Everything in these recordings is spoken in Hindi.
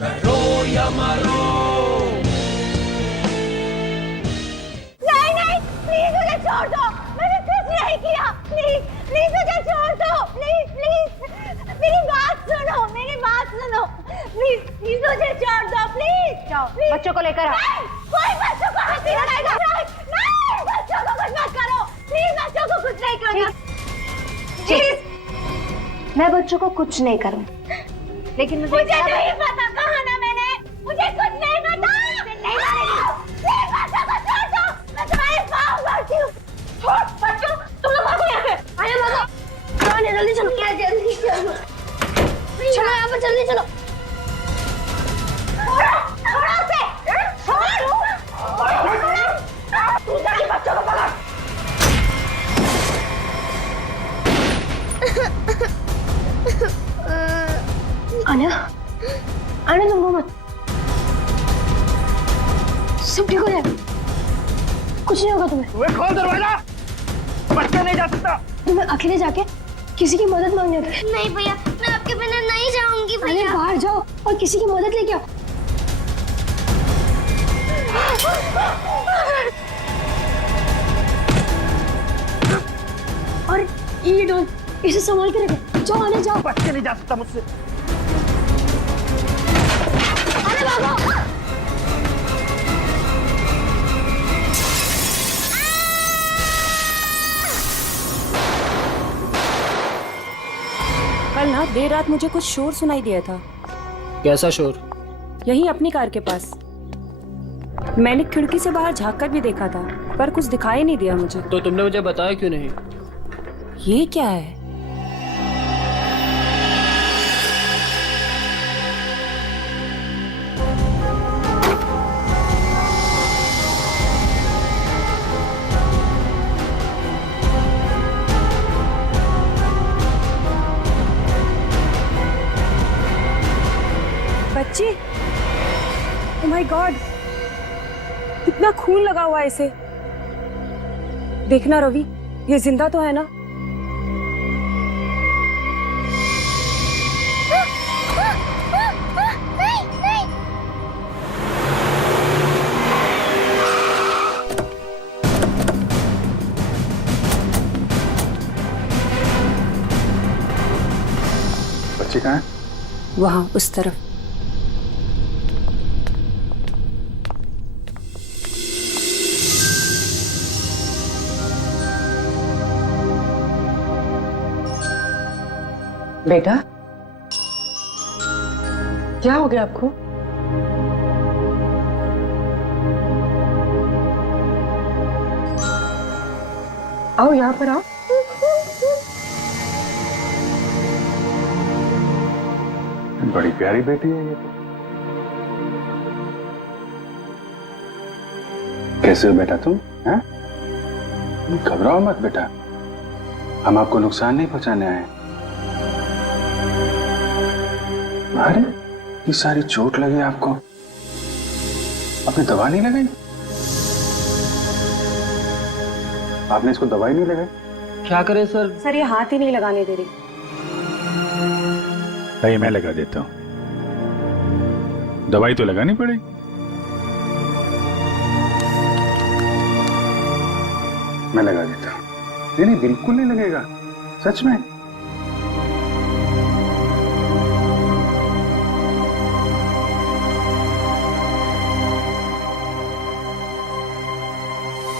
करो या मरो। नहीं नहीं प्लीज मुझे छोड़ दो, मैंने कुछ नहीं किया। प्लीज प्लीज मुझे छोड़ दो, प्लीज प्लीज मेरी बात सुनो, मेरी बात सुनो। प्लीज प्लीज मुझे छोड़ दो, प्लीज। जाओ बच्चों को लेकर आओ। कोई बच्चों को हाथ नहीं लगाएगा। नहीं बच्चों को कुछ मत करो, प्लीज बच्चों को कुछ नहीं करना। प्लीज मैं बच्चों को कुछ नहीं करूँ, लेकिन मुझे नहीं पता, कहा ना मैंने, मुझे कुछ नहीं पता। नहीं मारेगी। प्लीज बच्चों को छोड़ दो, मैं तुम्हारे पाँव पड़ती हूँ। छोड़ बच्चों, तुम लोग भागो यहाँ से। आया भागो, चलो जल्दी चलो। क्या जल्दी चलो, चलो यहाँ पर जल्दी चलो। छोड़ो छोड़ो उसे, छोड़। तू जाके बच्चों को पकड़। आना आना, तुम रो मत, सब ठीक हो जाएगा, कुछ नहीं होगा तुम्हें। तुम्हें खोल दरवाजा, बच्चा नहीं जा सकता। तुम्हें अकेले जाके किसी की मदद मांगनी होगी। नहीं भैया, मैं आपके बिना नहीं जाऊंगी अरे भैया। बाहर जाओ और किसी की मदद लेके आओ। और ये डॉल, इसे संभाल के रखो। जाओ आने जाओ। बच्चा नहीं जा सकता मुझसे। अरे भागो। कल ना देर रात मुझे कुछ शोर सुनाई दिया था। कैसा शोर? यहीं अपनी कार के पास। मैंने खिड़की से बाहर झांक कर भी देखा था, पर कुछ दिखाई नहीं दिया मुझे। तो तुमने मुझे बताया क्यों नहीं? ये क्या है? बच्ची, ओह माय गॉड, कितना खून लगा हुआ है इसे। देखना रवि, ये जिंदा तो है ना? बच्ची कहाँ है? वहां उस तरफ। बेटा, क्या हो गया आपको? आओ यहाँ पर आओ। बड़ी प्यारी बेटी है ये तो। कैसे हो बेटा तुम? हैं? घबराओ मत बेटा, हम आपको नुकसान नहीं पहुंचाने आए। अरे ये सारी चोट लगी आपको, आपने दवा नहीं लगाई? आपने इसको दवाई नहीं लगाई? क्या करें सर? सर ये हाथ ही नहीं लगाने दे रही। नहीं, मैं लगा देता हूं, दवाई तो लगानी पड़ेगी। मैं लगा देता हूं। नहीं नहीं, बिल्कुल नहीं लगेगा, सच में।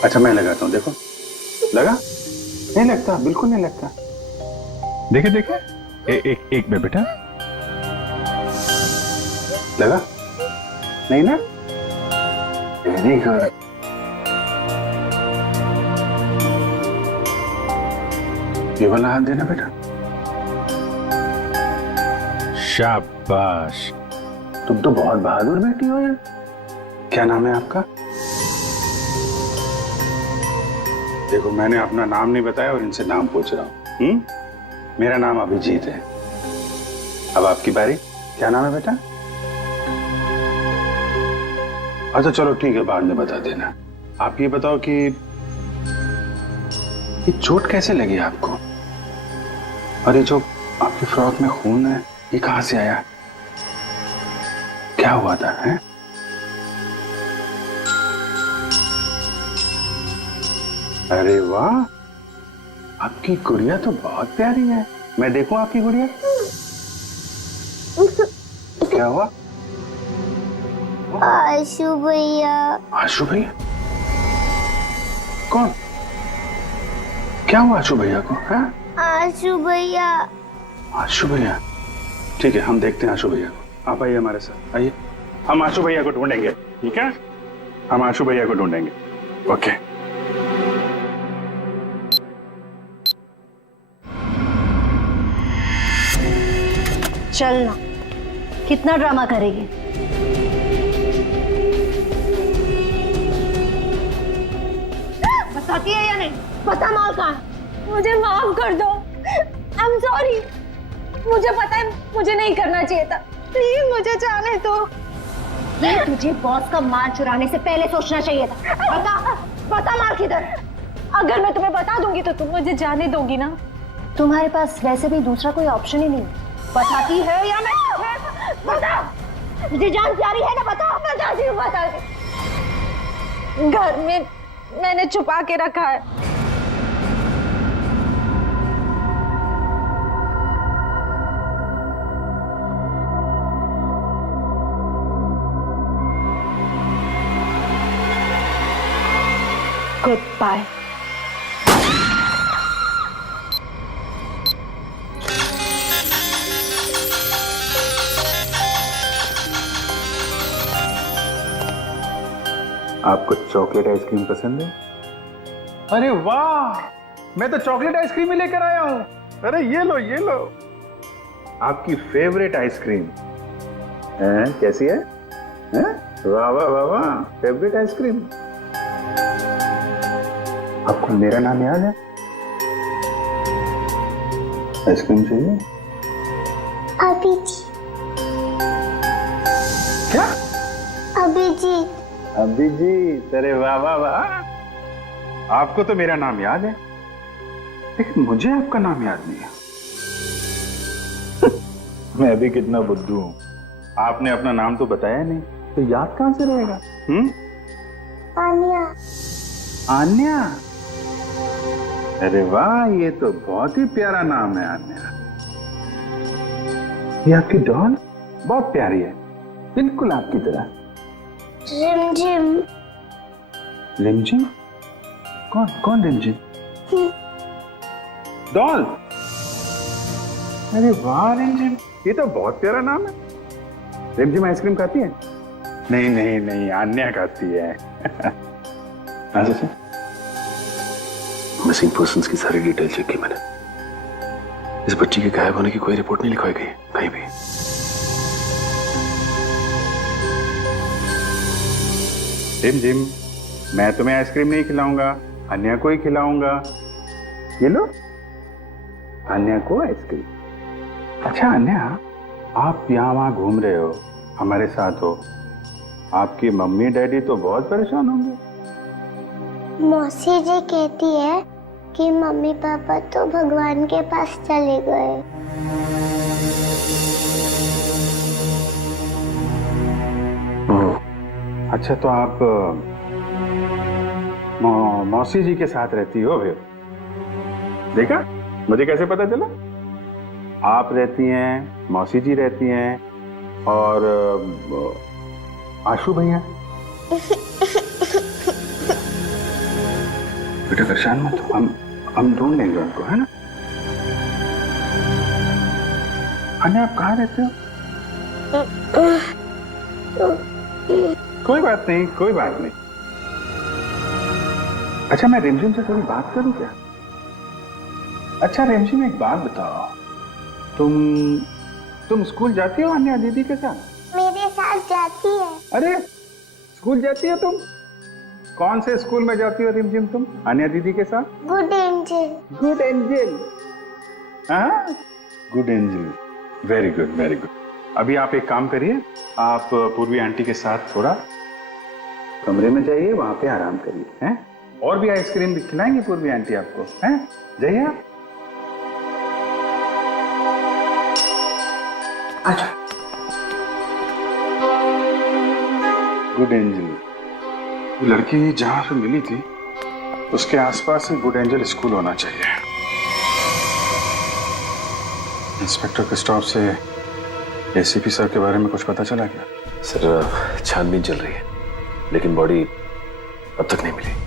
अच्छा मैं लगाता हूं, देखो लगा? नहीं लगता, बिल्कुल नहीं लगता। देखे देखे, एक में बेटा लगा? नहीं ना? Very good. ये वाला हाथ देना बेटा। शाबाश, तुम तो बहुत बहादुर बेटी हो यार। क्या नाम है आपका? देखो मैंने अपना नाम नहीं बताया और इनसे नाम पूछ रहा हूँ। मेरा नाम अभिजीत है। अब आपकी बारी। क्या नाम है बेटा? अच्छा चलो ठीक है, बाद में बता देना। आप ये बताओ कि ये चोट कैसे लगी आपको, और ये जो आपकी फ्रॉक में खून है ये कहां से आया? क्या हुआ था? है? अरे वाह, आपकी गुड़िया तो बहुत प्यारी है। मैं देखूं आपकी गुड़िया? क्या हुआ? आशु भैया। आशु भैया? कौन? क्या हुआ आशु भैया को? है? आशु भैया। आशु भैया? ठीक है, हम देखते हैं आशु भैया को। आप आइए हमारे साथ, आइए। हम आशु भैया को ढूंढेंगे, ठीक है? हम आशु भैया को ढूंढेंगे। ओके। चलना, कितना ड्रामा करेगी? बताती है या नहीं? बता माल कहाँ है? मुझे माफ कर दो। I am sorry. मुझे पता है मुझे नहीं करना चाहिए था। प्लीज मुझे जाने दो। तुझे बॉस का माल चुराने से पहले सोचना चाहिए था। बता माल किधर? अगर मैं तुम्हें बता दूंगी तो तुम मुझे जाने दोगी ना? तुम्हारे पास वैसे भी दूसरा कोई ऑप्शन ही नहीं। बताती है या मैं? बता, मुझे जान प्यारी है ना? बता। बताती हूँ, बताती। घर में मैंने छुपा के रखा है। Goodbye. आपको चॉकलेट आइसक्रीम पसंद है? अरे वाह, मैं तो चॉकलेट आइसक्रीम ही लेकर आया हूँ। अरे ये लो, ये लो, आपकी फेवरेट आइसक्रीम। कैसी है? वाह वाह वाह वाह, फेवरेट आइसक्रीम। आपको मेरा नाम याद है? आइसक्रीम चाहिए? अभिजीत। क्या? अभिजीत। अभिजीत, अरे वाह वाह वाह, आपको तो मेरा नाम याद है, लेकिन मुझे आपका नाम याद नहीं है। मैं अभी कितना बुद्धू हूं, आपने अपना नाम तो बताया नहीं, तो याद कहां से रहेगा? आन्या। आन्या? अरे वाह, ये तो बहुत ही प्यारा नाम है आन्या। ये आपकी डॉल बहुत प्यारी है, बिल्कुल आपकी तरह। रिमझिम। रिमझिम? कौन कौन रिमझिम? डॉल? अरे वाह रिमझिम, ये तो बहुत प्यारा नाम है। रिमझिम आइसक्रीम खाती है? नहीं नहीं नहीं, आन्या खाती है। अच्छा, मिसिंग पर्सन्स की सारी डिटेल चेक की मैंने। इस बच्ची के गायब होने की कोई रिपोर्ट नहीं लिखवाई गई कहीं भी। रिमझिम, मैं तुम्हें आइसक्रीम नहीं खिलाऊंगा, अन्या को ही खिलाऊंगा। ये लो, अन्या को आइसक्रीम। अच्छा अन्या, आप यहाँ वहां घूम रहे हो, हमारे साथ हो, आपकी मम्मी डैडी तो बहुत परेशान होंगे। मौसी जी कहती है कि मम्मी पापा तो भगवान के पास चले गए। अच्छा, तो आप मौसी जी के साथ रहती हो फिर? देखा, मुझे कैसे पता चला? आप रहती हैं, मौसी जी रहती हैं, और आशु भैया। बेटा परेशान मत हो, हम ढूंढ लेंगे उनको, है ना? अन्या, आप कहाँ रहते हो? कोई बात नहीं, कोई बात नहीं। अच्छा, मैं रिमझिम से थोड़ी बात करूं क्या? अच्छा रिमझिम, एक बात बताओ, तुम स्कूल जाती हो अन्या दीदी के साथ? मेरे साथ जाती है। अरे, स्कूल जाती हो तुम? कौन से स्कूल में जाती हो रिमझिम तुम अन्या दीदी के साथ? Good angel. Good angel? हाँ, good angel, very good very good. अभी आप एक काम करिए, आप पूर्वी आंटी के साथ थोड़ा कमरे में जाइए, वहां पे आराम करिए, हैं? और भी आइसक्रीम भी खिलाएंगे पूर्वी आंटी आपको, हैं? जाइए आप। अच्छा, गुड एंजल। लड़की जहां पे मिली थी उसके आसपास ही गुड एंजल स्कूल होना चाहिए। इंस्पेक्टर क्रिस्टोफ से एसीपी सर के बारे में कुछ पता चला क्या? सर छानबीन चल रही है, लेकिन बॉडी अब तक नहीं मिली।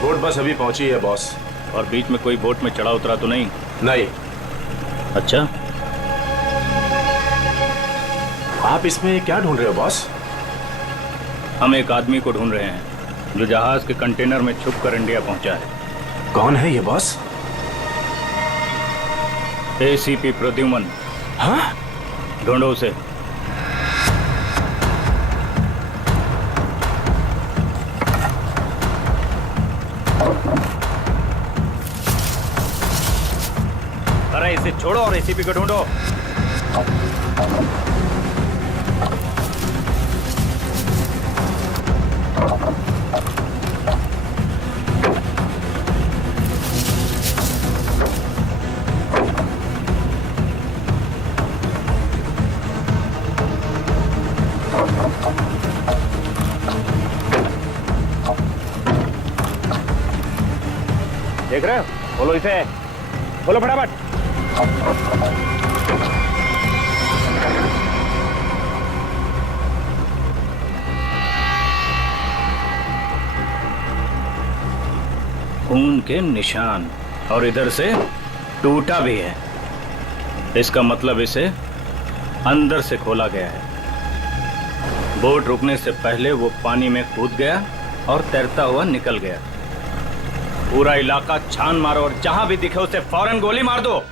बोट बस अभी पहुंची है बॉस। और बीच में कोई बोट में चढ़ा उतरा तो नहीं? नहीं। अच्छा, आप इसमें क्या ढूंढ रहे हो बॉस? हम एक आदमी को ढूंढ रहे हैं जो जहाज के कंटेनर में छुपकर इंडिया पहुंचा है। कौन है ये बॉस? एसीपी प्रद्युमन। हाँ? ढूंढो उसे। अरे इसे छोड़ो और एसीपी को ढूंढो। देख रहे हो? बोलो इसे, बोलो फटाफट। खून के निशान, और इधर से टूटा भी है। इसका मतलब इसे अंदर से खोला गया है। बोट रुकने से पहले वो पानी में कूद गया और तैरता हुआ निकल गया। पूरा इलाका छान मारो और जहां भी दिखे उसे फौरन गोली मार दो।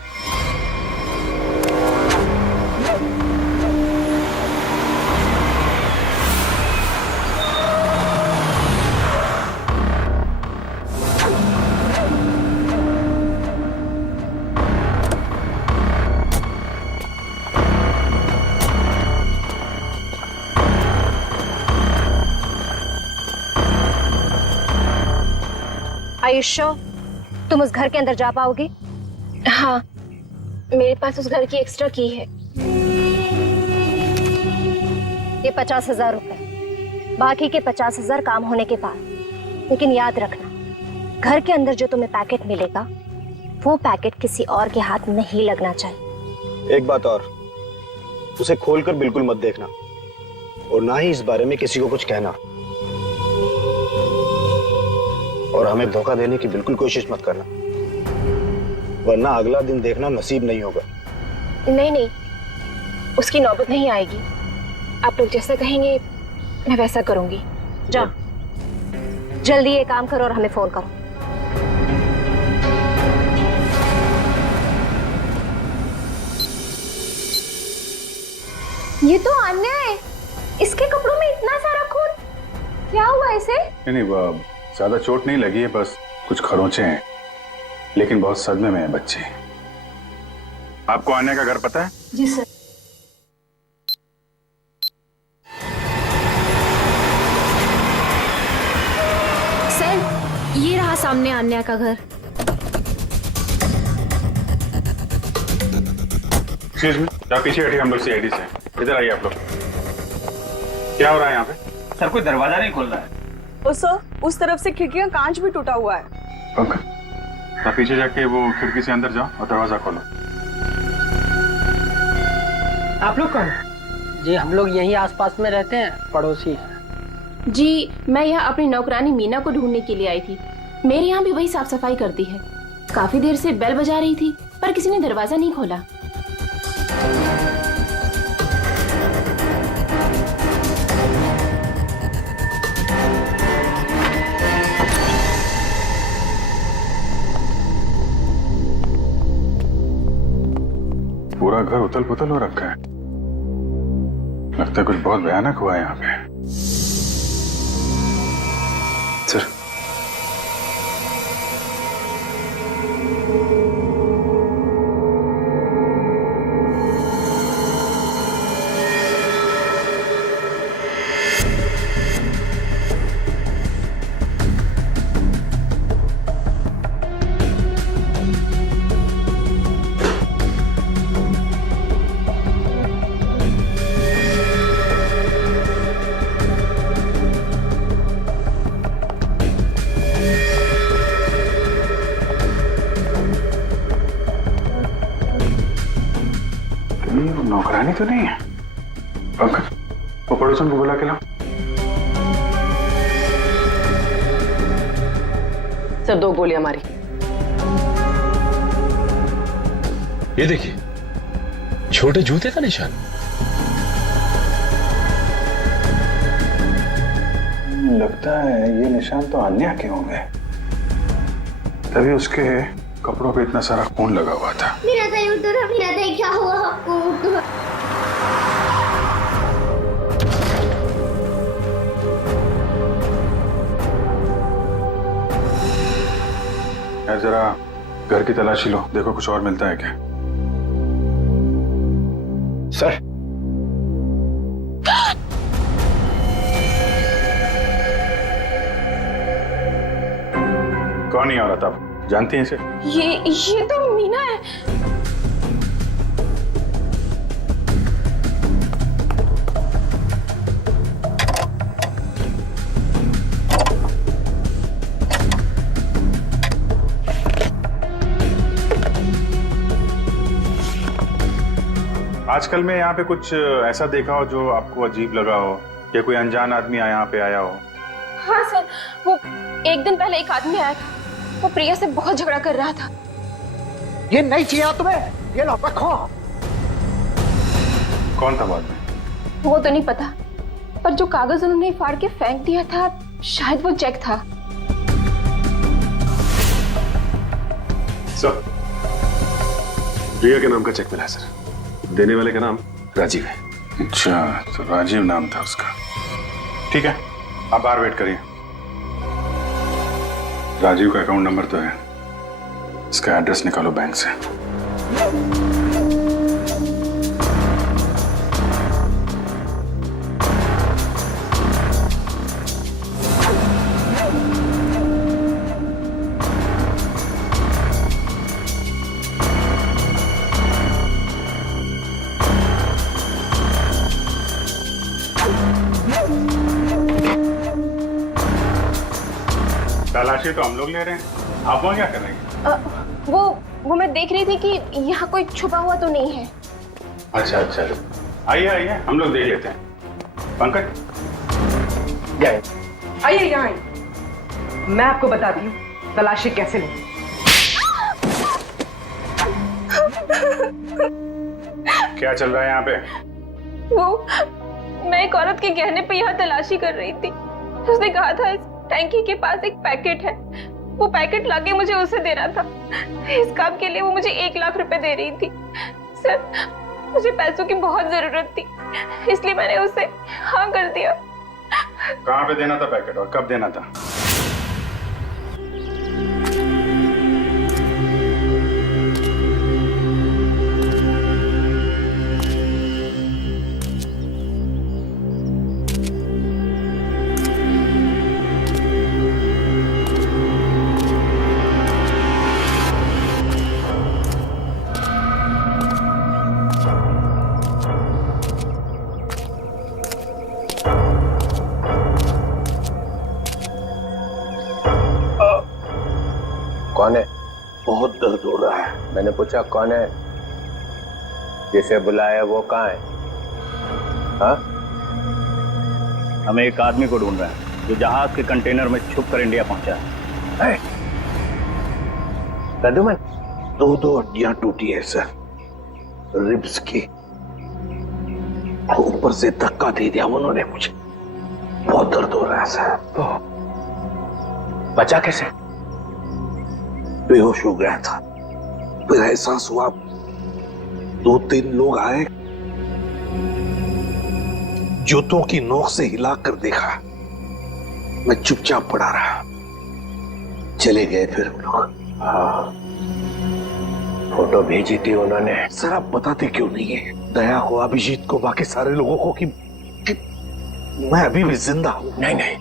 आयुष्यो, तुम उस घर के अंदर जा पाओगी? हाँ, मेरे पास उस घर की एक्स्ट्रा की है। ये 50,000 रुपए, बाकी के 50,000 काम होने के बाद। लेकिन याद रखना, घर के अंदर जो तुम्हें पैकेट मिलेगा वो पैकेट किसी और के हाथ नहीं लगना चाहिए। एक बात और, उसे खोलकर बिल्कुल मत देखना और ना ही इस बारे में किसी को कुछ कहना, और हमें धोखा देने की बिल्कुल कोशिश मत करना, वरना अगला दिन देखना नसीब नहीं होगा। नहीं नहीं, उसकी नौबत नहीं आएगी। आप लोग जैसा कहेंगे मैं वैसा करूंगी। जाओ, जल्दी ये काम करो और हमें फोन करो। ये तो अन्याय है। इसके कपड़ों में इतना सारा खून, क्या हुआ इसे? नहीं, ज्यादा चोट नहीं लगी है, बस कुछ खरोंचे हैं, लेकिन बहुत सदमे में है बच्चे। आपको आने का घर पता है? जी सर। सर, ये रहा सामने अन्या का घर। एक्सक्यूज मी, आप पीछे हटिए, हम लोग सीआईडी से। इधर आइए आप लोग। क्या हो रहा है यहाँ पे? सर, कोई दरवाजा नहीं खोल रहा है। सर, उस तरफ से खिड़की का कांच भी टूटा हुआ है। ओके, आप पीछे जाके वो खिड़की से अंदर जाओ और दरवाजा खोलो। आप लोग कौन? जी हम लोग यहीं आसपास में रहते हैं, पड़ोसी हैं। जी मैं यहाँ अपनी नौकरानी मीना को ढूंढने के लिए आई थी। मेरे यहाँ भी वही साफ सफाई करती है। काफी देर से बेल बजा रही थी पर किसी ने दरवाजा नहीं खोला। पूरा घर उथल पुथल हो रखा है। लगता है कुछ बहुत भयानक हुआ है यहाँ पे। सर, नौकरानी तो नहीं है? पंकज, वो पड़ोसन को बुला के लाओ। सर 2 गोलियां मारी। ये देखिए, छोटे जूते का निशान। लगता है ये निशान तो अन्या के होंगे, तभी उसके कपड़ों पे इतना सारा खून लगा हुआ था। मेरा दही उतरा, मेरा दही, क्या हुआ आपको? यार जरा घर की तलाशी लो, देखो कुछ और मिलता है क्या। सर, कौन ही औरत आप जानती हैं इसे? ये तो मीना है। आजकल में यहाँ पे कुछ ऐसा देखा हो जो आपको अजीब लगा हो, या कोई अनजान आदमी यहाँ पे आया हो? हाँ सर, वो एक दिन पहले एक आदमी आया था, वो प्रिया से बहुत झगड़ा कर रहा था। ये नहीं चाहिए तुम्हें, ये लो रखो। कौन था बाद में? वो तो नहीं पता, पर जो कागज उन्होंने फाड़ के फेंक दिया था, शायद वो चेक था। सर, प्रिया के नाम का चेक मिला है सर। देने वाले का नाम राजीव है। अच्छा, तो राजीव नाम था उसका। ठीक है, आप बाहर वेट करिए। राजीव का अकाउंट नंबर तो है, इसका एड्रेस निकालो बैंक से। तलाशी तो हम लोग ले रहे हैं, आप वहां क्या कर रही हैं? वो मैं देख रही थी कि यहाँ कोई छुपा हुआ तो नहीं है। अच्छा अच्छा, आइए आइए, हम लोग देख लेते हैं। पंकज, आइए यहाँ आइए। मैं आपको बताती हूँ तलाशी कैसे लें। क्या चल रहा है यहाँ पे? वो मैं एक औरत के गहने पे यहाँ तलाशी कर रही थी। उसने कहा था इस टैंकी के पास एक पैकेट है, वो पैकेट लाके मुझे उसे देना था। इस काम के लिए वो मुझे 1 लाख रुपए दे रही थी। सर, मुझे पैसों की बहुत जरूरत थी, इसलिए मैंने उसे हाँ कर दिया। कहाँ पे देना था पैकेट और कब देना था? कौन है? बहुत दर्द हो रहा है। मैंने पूछा कौन है? जिसे बुलाया वो कहाँ है? हाँ? हम एक आदमी को ढूंढ रहे हैं जो जहाज के कंटेनर में छुप कर इंडिया पहुंचा है। प्रद्युमन, 2 हड्डियां टूटी है सर, रिब्स की। ऊपर से धक्का दे दिया उन्होंने मुझे, बहुत दर्द हो रहा है सर। बचा कैसे? बेहोश हो गया था, फिर एहसास हुआ। 2-3 लोग आए, जूतों की नोक से हिला कर देखा। मैं चुपचाप पड़ा रहा, चले गए फिर हम लोग। हाँ, फोटो भेजी थी उन्होंने। सर आप बताते क्यों नहीं है दया को, अभिजीत को, बाकी सारे लोगों को कि मैं अभी भी जिंदा हूं? नहीं,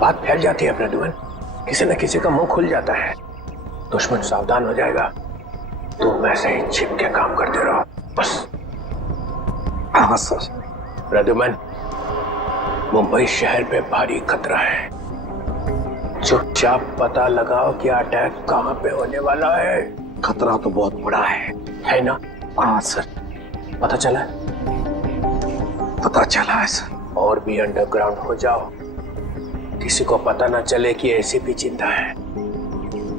बात फैल जाती है प्रद्युमन, किसी न किसी का मुंह खुल जाता है, दुश्मन सावधान हो जाएगा। तुम वैसे ही छिप के काम करते रहो बस। हाँ सर। प्रद्युमन, मुंबई शहर पे भारी खतरा है, चुपचाप पता लगाओ कि अटैक कहाँ पे होने वाला है। खतरा तो बहुत बड़ा है ना? हाँ सर, पता चला? पता चला है सर। और भी अंडरग्राउंड हो जाओ, किसी को पता ना चले कि एसीपी जिंदा है।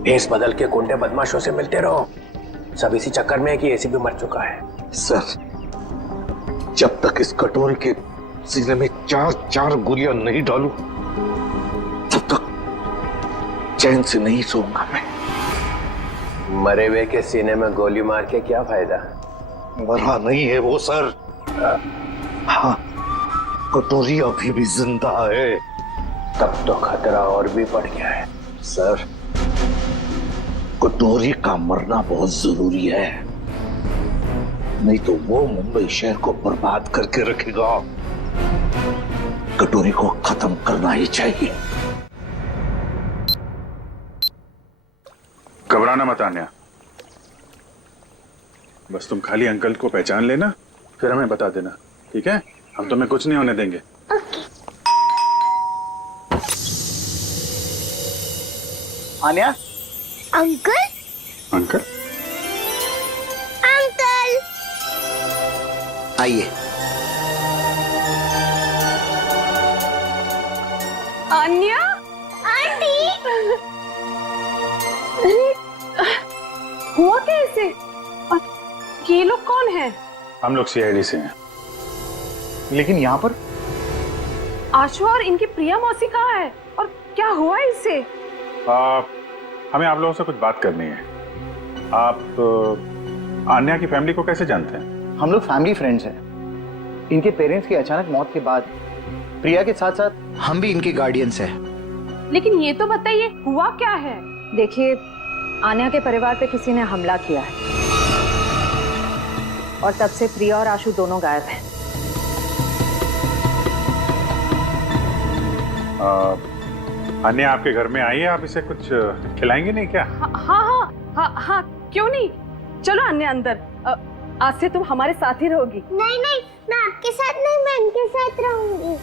भेस बदल के गुंडे बदमाशों से मिलते रहो, सब इसी चक्कर में है कि एसीपी मर चुका है। सर, जब तक इस कटोरी के सीने में 4 गोलियां नहीं डालूं, तब तक चैन से नहीं सोऊंगा मैं। मरे हुए के सीने में गोली मार के क्या फायदा? मरा नहीं है वो सर। हाँ, कटोरी अभी भी जिंदा है। तब तो खतरा और भी बढ़ गया है। सर, कटोरी का मरना बहुत जरूरी है, नहीं तो वो मुंबई शहर को बर्बाद करके रखेगा। कटोरी को खत्म करना ही चाहिए। घबराना मत आन्या, बस तुम खाली अंकल को पहचान लेना, फिर हमें बता देना, ठीक है? हम तुम्हें कुछ नहीं होने देंगे। आन्या। अंकल? अंकल? अंकल! आइए। अन्या? आंटी! हुआ कैसे? और ये लोग कौन हैं? हम लोग सीआईडी से हैं। लेकिन यहाँ पर आशु और इनकी प्रिया मौसी कहाँ है और क्या हुआ इससे? हमें आप लोगों से कुछ बात करनी है। आप आन्या की फैमिली को कैसे जानते हैं? हम लोग फैमिली फ्रेंड्स हैं। इनके पेरेंट्स की अचानक मौत के बाद प्रिया के साथ साथ हम भी इनके गार्डियंस हैं। लेकिन ये तो बताइए हुआ क्या है? देखिए, आन्या के परिवार पे किसी ने हमला किया है और तब से प्रिया और आशु दोनों गायब हैं। अन्या आपके घर में आई है, आप इसे कुछ खिलाएंगे नहीं क्या? हाँ, क्यों नहीं? चलो अन्या अंदर। आज से तुम हमारे साथ ही रहोगी। नहीं, मैं आपके साथ नहीं, मैं इनके साथ रहूंगी।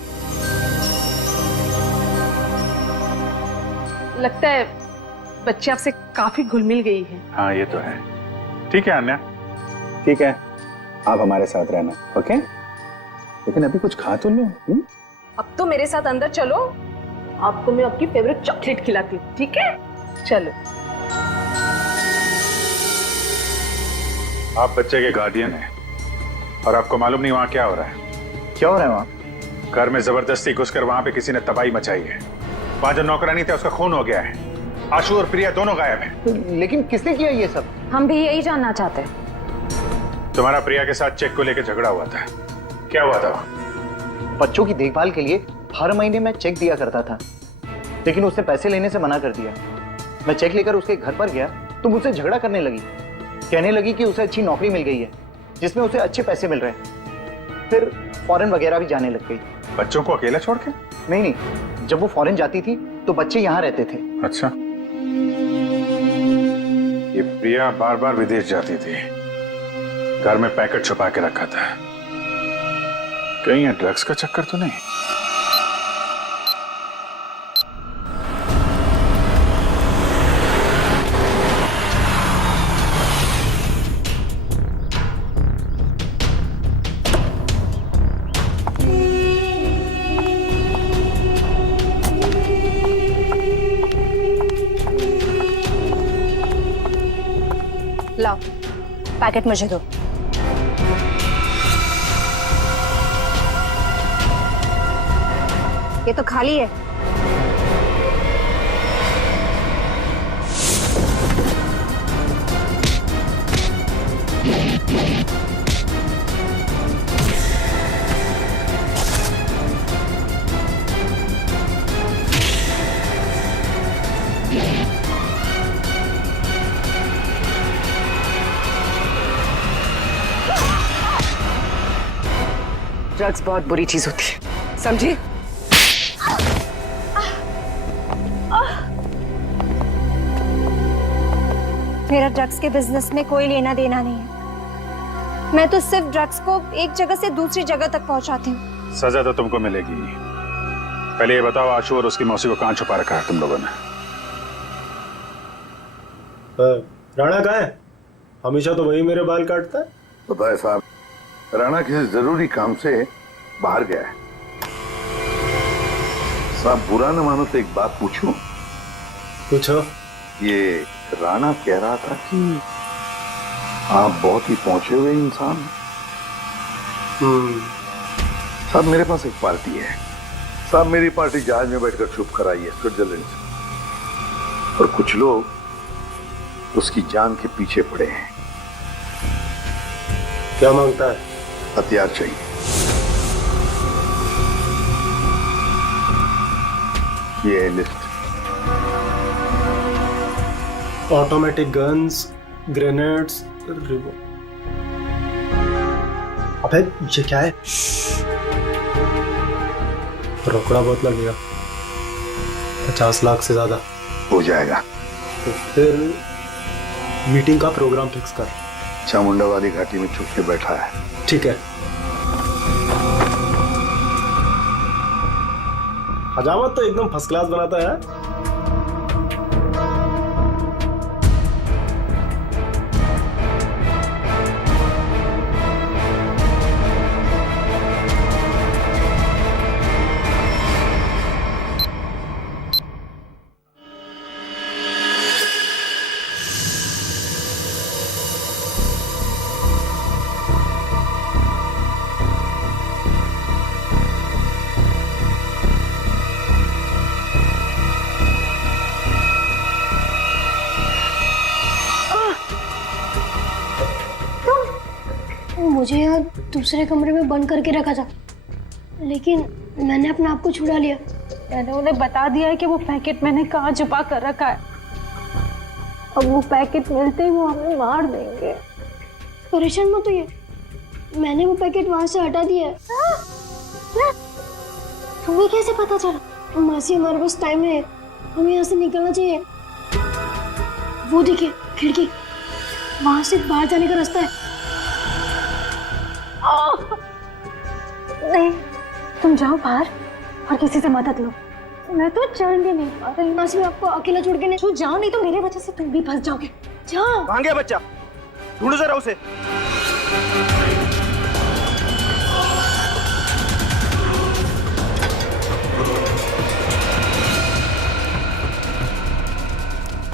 लगता है बच्चे आपसे काफी घुल मिल गई है। हाँ, ये तो है। ठीक है अन्या, ठीक है, आप हमारे साथ रहना, ओके? लेकिन अभी कुछ खा तो लो। अब तो मेरे साथ अंदर चलो, आपको मैं आपकी फेवरेट चॉकलेट खिलाती हूँ, ठीक है? चलो। आप बच्चे के गार्डियन हैं और आपको मालूम नहीं वहां क्या हो रहा है? क्या हो रहा है वहाँ? घर में जबरदस्ती घुसकर वहां पे किसी ने तबाही मचाई है। वहां जो नौकरानी थे उसका खून हो गया है। आशु और प्रिया दोनों गायब हैं। लेकिन किसने किया ये सब? हम भी यही जानना चाहते हैं। तुम्हारा प्रिया के साथ चेक को लेकर झगड़ा हुआ था, क्या हुआ था वहां? बच्चों की देखभाल के लिए हर महीने मैं चेक दिया करता था, लेकिन उसने पैसे लेने से मना कर दिया। मैं चेक लेकर उसके घर पर गया तो मुझसे झगड़ा करने लगी, कहने लगी कि उसे अच्छी नौकरी मिल गई है जिसमें उसे अच्छे पैसे मिल रहे हैं। फिर फॉरेन वगैरह भी जाने लग गई। बच्चों को अकेला छोड़ के? नहीं, जब वो फॉरेन जाती थी तो बच्चे यहाँ रहते थे। अच्छा, ये प्रिया बार बार विदेश जाती थी, घर में पैकेट छुपा के रखा था। कहीं ये ड्रग्स का चक्कर तो नहीं? लाओ, पैकेट मुझे दो। ये तो खाली है। ड्रग्स बहुत बुरी चीज होती है, समझी? मेरा ड्रग्स के बिजनेस में कोई लेना देना नहीं है। मैं तो सिर्फ ड्रग्स को एक जगह से दूसरी जगह तक पहुंचाती हूँ। सजा तो तुमको मिलेगी। पहले ये बताओ, आशु और उसकी मौसी को कहाँ छुपा रखा है तुम लोगों ने? राणा कहाँ है? हमेशा तो वही मेरे बाल काटता है। पता है साहब, राणा किसी जरूरी काम से बाहर गया है। साहब बुरा न मानो तो एक बात पूछूं? पूछो। ये राणा कह रहा था कि आप बहुत ही पहुंचे हुए इंसान हैं। साहब मेरे पास एक पार्टी है। साहब मेरी पार्टी जहाज में बैठकर छुप कर आई है स्विट्जरलैंड से, और कुछ लोग उसकी जान के पीछे पड़े हैं। क्या मांगता है? हथियार चाहिए। ये है लिस्ट। ऑटोमेटिक गन्स, ग्रेनेड्स, अबे ये क्या है? रोकड़ा बहुत लगेगा, 50 लाख से ज्यादा हो जाएगा। तो फिर मीटिंग का प्रोग्राम फिक्स कर। चामुंडा वाली घाटी में छुप के बैठा है। ठीक है। हजामत तो एकदम फर्स्ट क्लास बनाता है। मुझे यहाँ दूसरे कमरे में बंद करके रखा था, लेकिन मैंने अपने आप को छुड़ा लिया। मैंने उन्हें बता दिया है कि वो पैकेट मैंने कहाँ छुपा कर रखा है। अब वो पैकेट मिलते ही वो हमें मार देंगे। परेशान मत होइए, मैंने वो पैकेट वहां से हटा दिया है। क्या? तुम्हें कैसे पता चला? मासी हमारे पास टाइम है, हमें यहाँ से निकलना चाहिए। वो देखिए खिड़की, वहां से बाहर जाने का रास्ता है। नहीं, तुम जाओ बाहर और किसी से मदद लो। मैं तो चल भी नहीं पा रही। मासी मैं आपको अकेला छोड़ के नहीं। तू जाओ, नहीं तो मेरे वजह से तुम भी फंस जाओगे। जाओ। कहाँ गया बच्चा? ढूंढो जरा उसे।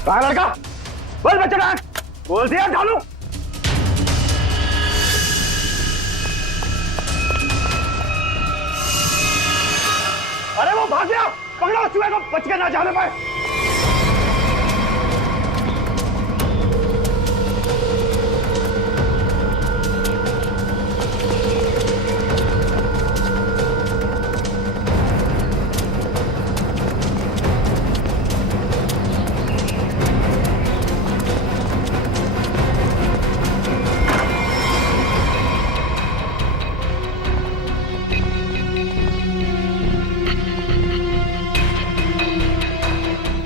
कहाँ लड़का? बोल बच्चा कहाँ? बोल दिया ढालू। अरे वो भाग गया, पकड़ो चूहे को, बच के ना जाने पाए।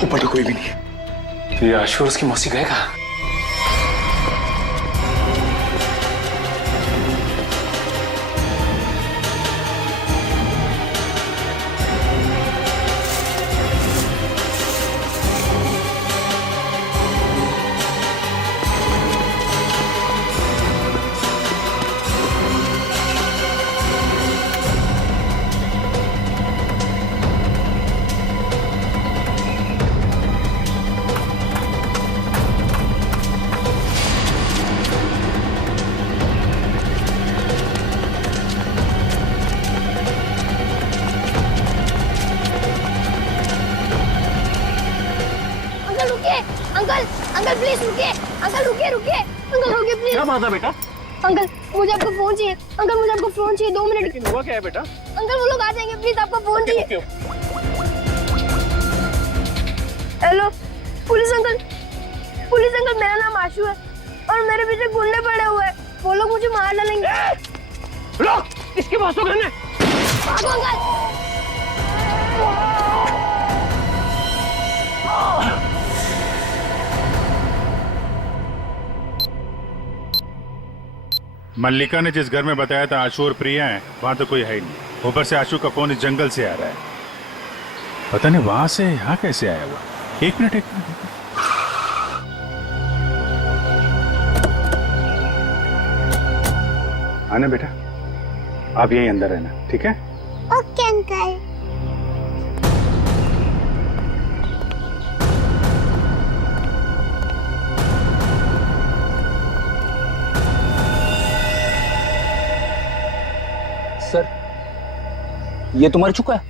ऊपर तो कोई भी नहीं है। तो ये आशु और उसकी मौसी गए कहाँ? अंकल प्लीज रुकिए। अंकल रुकिए रुकिए। अंकल रुकिए प्लीज। क्या बात है बेटा? अंकल मुझे आपका फोन चाहिए। अंकल मुझे आपका फोन चाहिए, 2 मिनट। हुआ क्या है बेटा? अंकल वो लोग आ जाएंगे, प्लीज आपका फोन चाहिए। Hello police uncle. Police uncle मेरा नाम आशु है और मेरे पीछे गुंडे पड़े हुए हैं, वो लोग मुझे मार डालेंगे। रुक, इसके पास तो करने। भागो अंकल। मल्लिका ने जिस घर में बताया था आशु और प्रिया हैं, वहां तो कोई है ही नहीं। ऊपर से आशु का फोन इस जंगल से आ रहा है, पता नहीं वहां से यहाँ कैसे आया हुआ। एक मिनट। आना बेटा, आप यहीं अंदर रहना, ठीक है? Okay uncle. सर, ये तो मर चुका है।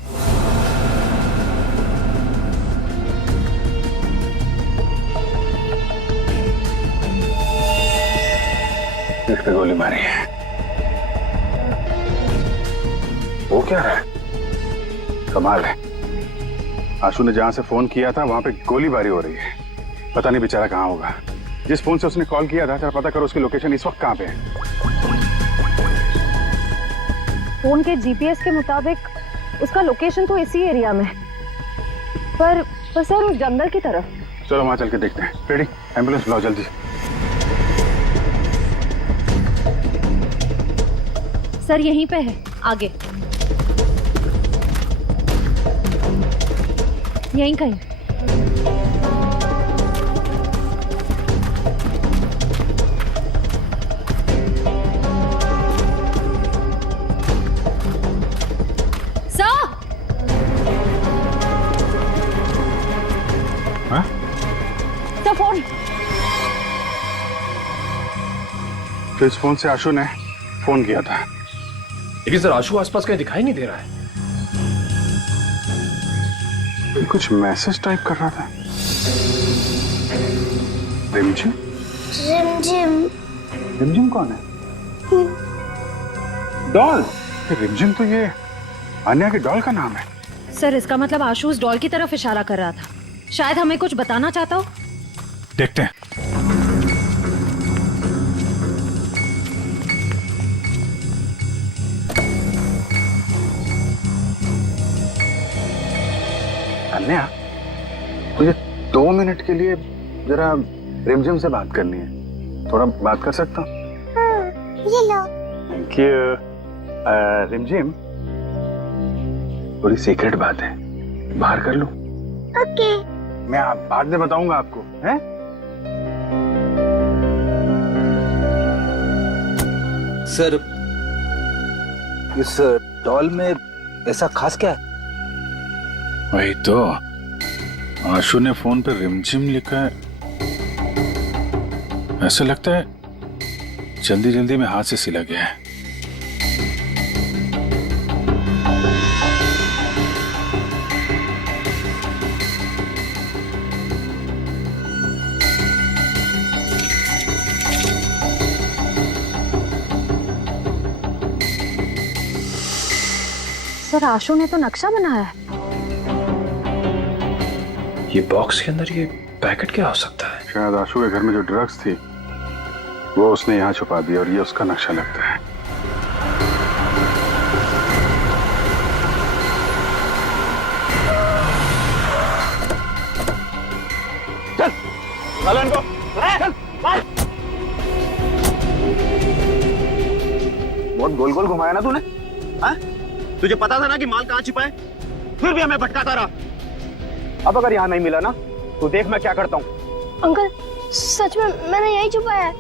इस पे गोली मारी है। वो क्या है? कमाल है, आशु ने जहां से फोन किया था वहां पे गोलीबारी हो रही है। पता नहीं बेचारा कहाँ होगा। जिस फोन से उसने कॉल किया था, जरा पता करो उसकी लोकेशन इस वक्त कहाँ पे है। फोन के जीपीएस के मुताबिक उसका लोकेशन तो इसी एरिया में है, पर सर उस जंगल की तरफ। चलो वहां चल के देखते हैं। रेडी, एम्बुलेंस बुलाओ जल्दी। सर यहीं पे है, आगे यहीं कहीं। फोन। तो इस फोन से आशु ने फोन किया था, लेकिन सर आशु आसपास कहीं दिखाई नहीं दे रहा है। कुछ मैसेज टाइप कर रहा था। रिमझिम? रिमझिम? रिमझिम कौन है? डॉल? रिमझिम तो ये अन्या की डॉल का नाम है। सर इसका मतलब आशु उस डॉल की तरफ इशारा कर रहा था। शायद हमें कुछ बताना चाहता हो। देखते हैं। अन्या, मुझे 2 मिनट के लिए जरा रिमझिम से बात करनी है। थोड़ा बात कर सकता हूँ? ये लो। Thank you. रिमझिम, थोड़ी सीक्रेट बात है, बाहर कर लूं? ओके। मैं बाद में बताऊंगा आपको, हैं? सर, इस डॉल में ऐसा खास क्या है? वही तो, आशु ने फोन पे रिमझिम लिखा है। ऐसा लगता है जल्दी जल्दी में हाथ से सिला गया है। सर आशु ने तो नक्शा बनाया है। ये बॉक्स के अंदर ये पैकेट क्या हो सकता है? शायद आशु के घर में जो ड्रग्स थी वो उसने यहाँ छुपा दिया और ये उसका नक्शा लगता है। चल, चल इनको, चल, चल। बहुत गोल गोल घुमाया ना तूने, हाँ? तुझे पता था ना कि माल कहाँ छिपा है, फिर भी हमें भटकाता रहा। अब अगर यहाँ नहीं मिला ना तो देख मैं क्या करता हूँ। अंकल सच में मैंने यही छुपाया है।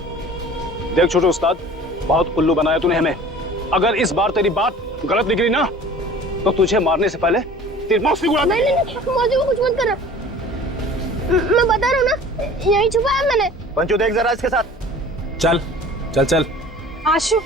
देख छोटे उस्ताद, बहुत उल्लू बनाया तूने हमें। अगर इस बार तेरी बात गलत निकली ना तो तुझे मारने से पहले तेरी मौत से उड़ा दूंगा। नहीं, मौसी को कुछ मत करना। मैं बता रहा हूँ ना, यही छुपाया मैंने। पंचू देख जरा इसके साथ। चल चल चल। आशु,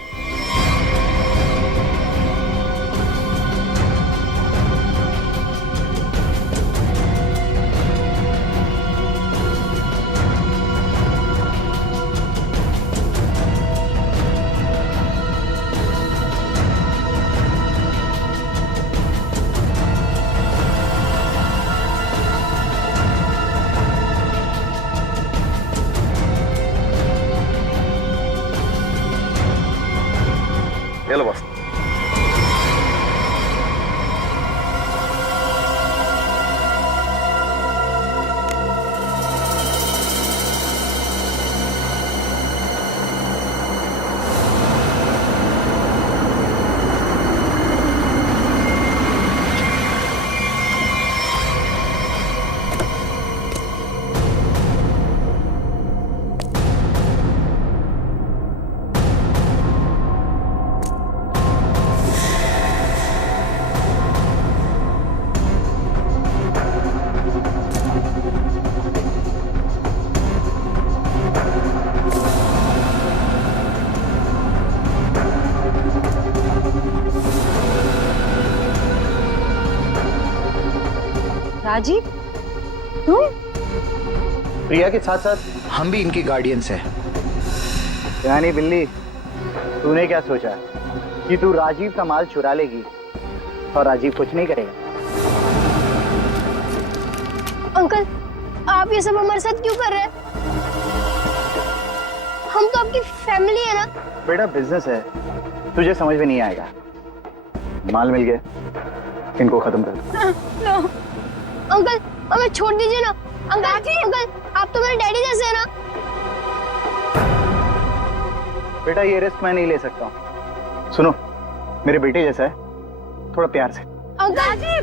चलो बस। राजीव तुम? प्रिया के साथ साथ हम भी इनकी गार्डियंस हैं। यानी बिल्ली, तूने क्या सोचा कि तू राजीव का माल चुरा लेगी और राजीव कुछ नहीं करेगा? अंकल, आप ये सब हमारे साथ क्यों कर रहे हैं? हम तो आपकी फैमिली है ना। बेटा बिजनेस है, तुझे समझ में नहीं आएगा। माल मिल गया, इनको खत्म कर दो। नो अंकल, हमें छोड़ दीजिए ना। अंकल अंकल, आप तो मेरे डैडी जैसे हैं ना। बेटा ये रिस्क मैं नहीं ले सकता हूँ। सुनो, मेरे बेटे जैसा है, थोड़ा प्यार से। अंकल राजीव,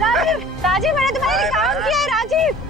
राजीव, राजीव, मैंने तुम्हारे लिए काम किया है राजीव।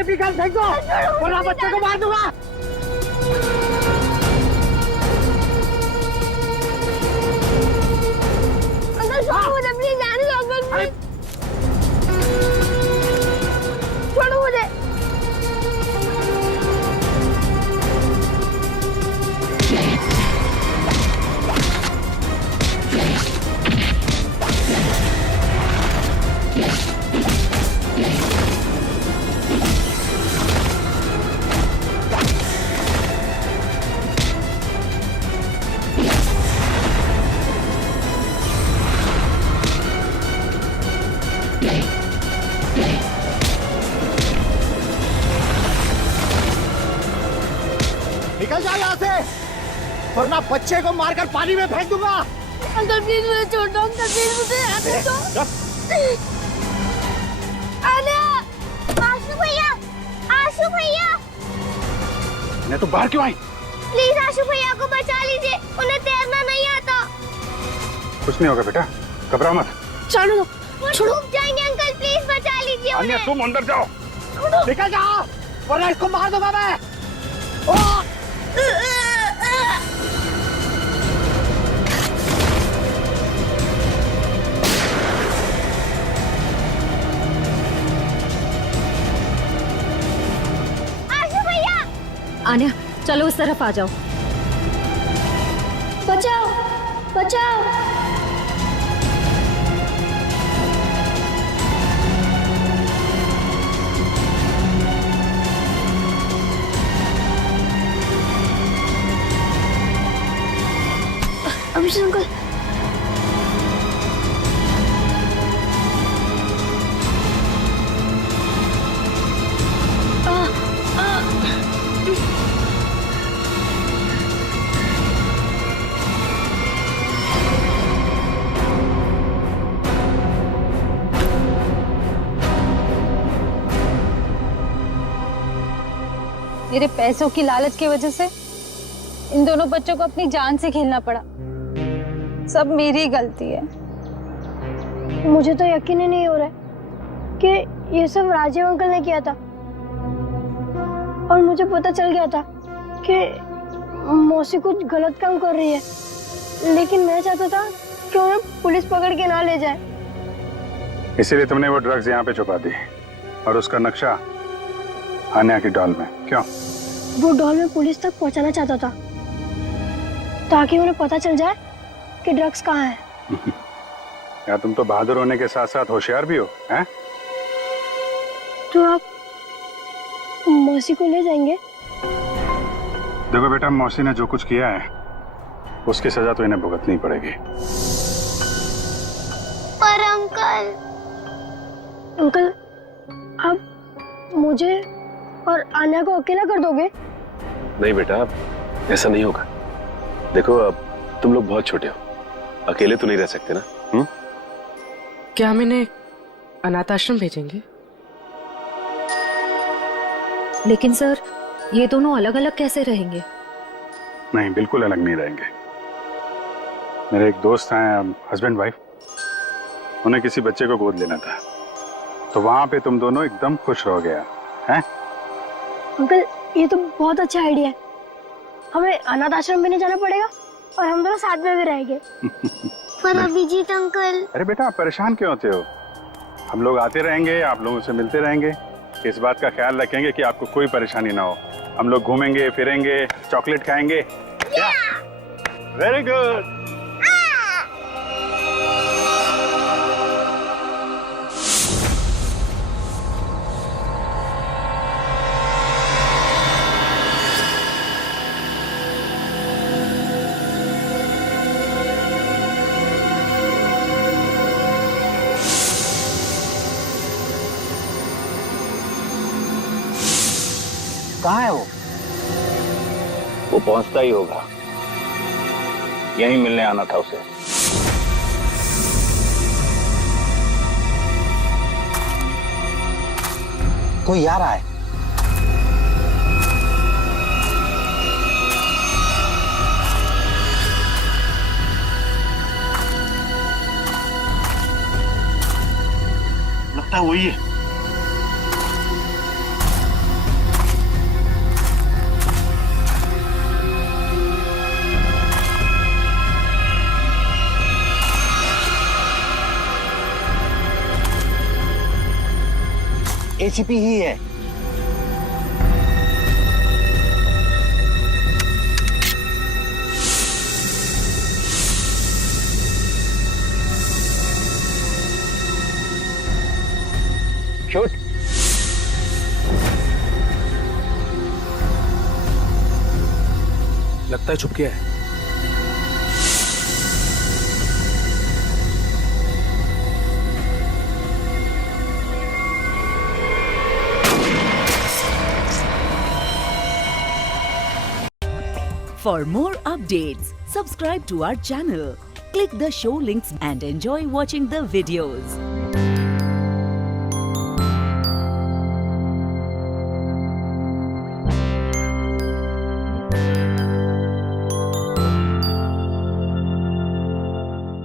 अपनी गन फेंक दो वरना बच्चे को मार दूंगा। अंकल छोड़ो मुझे, प्लीज जाने दो अंकल, प्लीज छोड़ो मुझे। निकल जाओ यहाँ से वरना बच्चे को मारकर पानी में फेंक दूंगा। अंकल प्लीज मुझे छोड़ दो, अंकल प्लीज मुझे आने दो। आशु भैया, आशु भैया, मैं तो बाहर क्यों आई? प्लीज आशु भैया को बचा लीजिए, उन्हें तैरना नहीं आता। कुछ नहीं होगा बेटा, घबराओ मत। छोड़ो दो, डूब जाएंगे अंकल, प्लीज बचा लीजिए अन्य उन्हें। तुम अंदर जाओ। निकल जाओ वरना इसको मार दूंगा मैं। आशु भैया, आन्या चलो उस तरफ आ जाओ। बचाओ बचाओ। अभिषेक अंकल, मेरे पैसों की लालच की वजह से इन दोनों बच्चों को अपनी जान से खेलना पड़ा। सब मेरी गलती है। मुझे तो यकीन ही नहीं हो रहा है कि ये सब राजीव अंकल ने किया था। और मुझे पता चल गया था कि मौसी कुछ गलत काम कर रही है, लेकिन मैं चाहता था कि उन्हें पुलिस पकड़ के ना ले जाए। इसीलिए तुमने वो ड्रग्स यहाँ पे छुपा दी और उसका नक्शा आन्या की डॉल में। क्यों? वो डॉल में पुलिस तक पहुंचाना चाहता था ताकि उन्हें पता चल जाए कि ड्रग्स कहाँ है। यार तुम तो बहादुर होने के साथ साथ होशियार भी हो, हैं? तो आप मौसी को ले जाएंगे? देखो बेटा, मौसी ने जो कुछ किया है उसकी सजा तो इन्हें भुगतनी पड़ेगी। पर अंकल, अंकल आप मुझे और आन्या को अकेला कर दोगे? नहीं बेटा, ऐसा नहीं होगा। देखो अब तुम लोग बहुत छोटे हो, अकेले तो नहीं रह सकते ना। क्या हम इन्हें अनाथ आश्रम भेजेंगे? लेकिन सर, ये दोनों अलग अलग कैसे रहेंगे? नहीं, बिल्कुल अलग नहीं रहेंगे। मेरे एक दोस्त हैं, हस्बैंड वाइफ, उन्हें किसी बच्चे को गोद लेना था, तो वहां पे तुम दोनों एकदम खुश रह गया हैं? अंकल ये तो बहुत अच्छा आइडिया है। हमें अनाथ आश्रम में नहीं जाना पड़ेगा और हम दोनों साथ में भी रहेंगे। पर अभिजीत अंकल। अरे बेटा आप परेशान क्यों होते हो? हम लोग आते रहेंगे, आप लोगों से मिलते रहेंगे, इस बात का ख्याल रखेंगे कि आपको कोई परेशानी ना हो। हम लोग घूमेंगे फिरेंगे, चॉकलेट खाएंगे। Very good. कहाँ है वो पहुंचता ही होगा, यहीं मिलने आना था उसे। कोई आ रहा है। लगता है वही है। एसीपी ही है। शूट। लगता है छुप गया है। For more updates, subscribe to our channel, click the show links and enjoy watching the videos.